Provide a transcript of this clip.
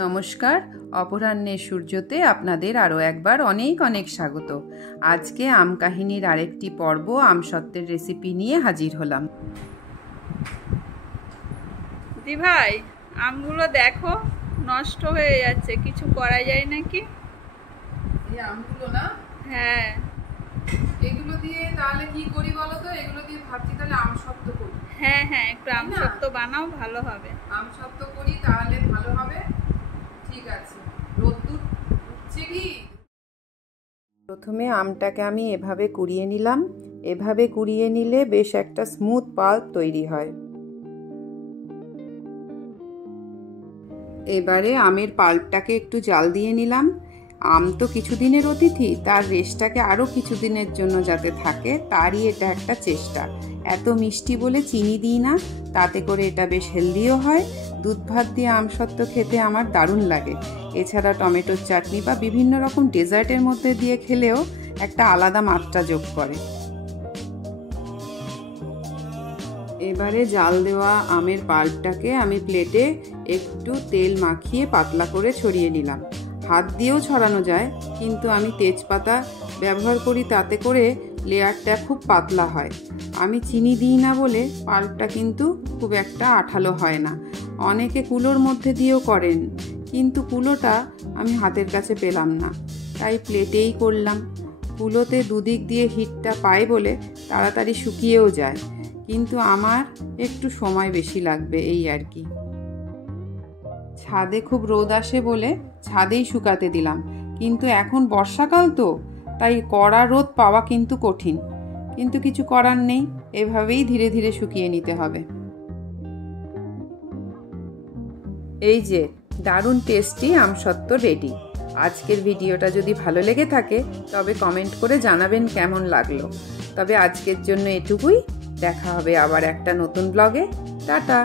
নমস্কার, অপরাহ্নের সূর্যতে আপনাদের আরও একবার অনেক অনেক স্বাগত। আজকে আম কাহিনীর আরেকটি পর্ব আমসত্ত্বের রেসিপি নিয়ে হাজির হলাম। দি ভাই, আমগুলো দেখো নষ্ট হয়ে যাচ্ছে, কিছু করা যায় নাকি? এই আমগুলো না? হ্যাঁ। এগুলো দিয়ে তাহলে কি করি বলো তো? এগুলো দিয়ে ভাবছি তাহলে আমসত্ত্ব করি। হ্যাঁ হ্যাঁ, একটু আমসত্ত্ব বানাও, ভালো হবে। আমসত্ত্ব করি তাহলে ভালো হবে। ঠিক আছে, রোদ্দুর উঠছে কি? প্রথমে আমটাকে আমি এভাবে কুড়িয়ে নিলাম। এভাবে কুড়িয়ে নিলে বেশ একটা স্মুথ পাল্প তৈরি হয়। এবারে আমের পাল্পটাকে একটু জাল দিয়ে নিলাম। আম তো কিছুদিনের অতিথি, তার রেশটাকে আরও কিছুদিনের জন্য যাতে থাকে তারই এটা একটা চেষ্টা। এত মিষ্টি বলে চিনি দিই না, তাতে করে এটা বেশ হেলদিও হয়। দুধ ভাত দিয়ে আমসত্ত্ব খেতে আমার দারুণ লাগে। এছাড়া টমেটোর চাটনি বা বিভিন্ন রকম ডেজার্টের মধ্যে দিয়ে খেলেও একটা আলাদা মাত্রা যোগ করে। এবারে জাল দেওয়া আমের পাল্পটাকে আমি প্লেটে একটু তেল মাখিয়ে পাতলা করে ছড়িয়ে নিলাম। হাত দিয়েও ছড়ানো যায়, কিন্তু আমি তেজপাতা ব্যবহার করি, তাতে করে লেয়ারটা খুব পাতলা হয়। আমি চিনি দিই না বলে পাল্পটা কিন্তু খুব একটা আঠালো হয় না। অনেকে কুলোর মধ্যে দিয়েও করেন, কিন্তু কুলোটা আমি হাতের কাছে পেলাম না, তাই প্লেটেই করলাম। কুলোতে দুদিক দিয়ে হিটটা পায় বলে তাড়াতাড়ি শুকিয়েও যায়, কিন্তু আমার একটু সময় বেশি লাগবে, এই আর কি। ছাদে খুব রোদ আসে বলে ছাদেই শুকাতে দিলাম, কিন্তু এখন বর্ষাকাল তো, তাই কড়া রোদ পাওয়া কিন্তু কঠিন। কিন্তু কিছু করার নেই, এভাবেই ধীরে ধীরে শুকিয়ে নিতে হবে। এই যে দারুণ টেস্টি আমসত্ত্ব রেডি। আজকের ভিডিওটা যদি ভালো লেগে থাকে তবে কমেন্ট করে জানাবেন কেমন লাগলো। তবে আজকের জন্য এটুকুই। দেখা হবে আবার একটা নতুন ব্লগে। টাটা।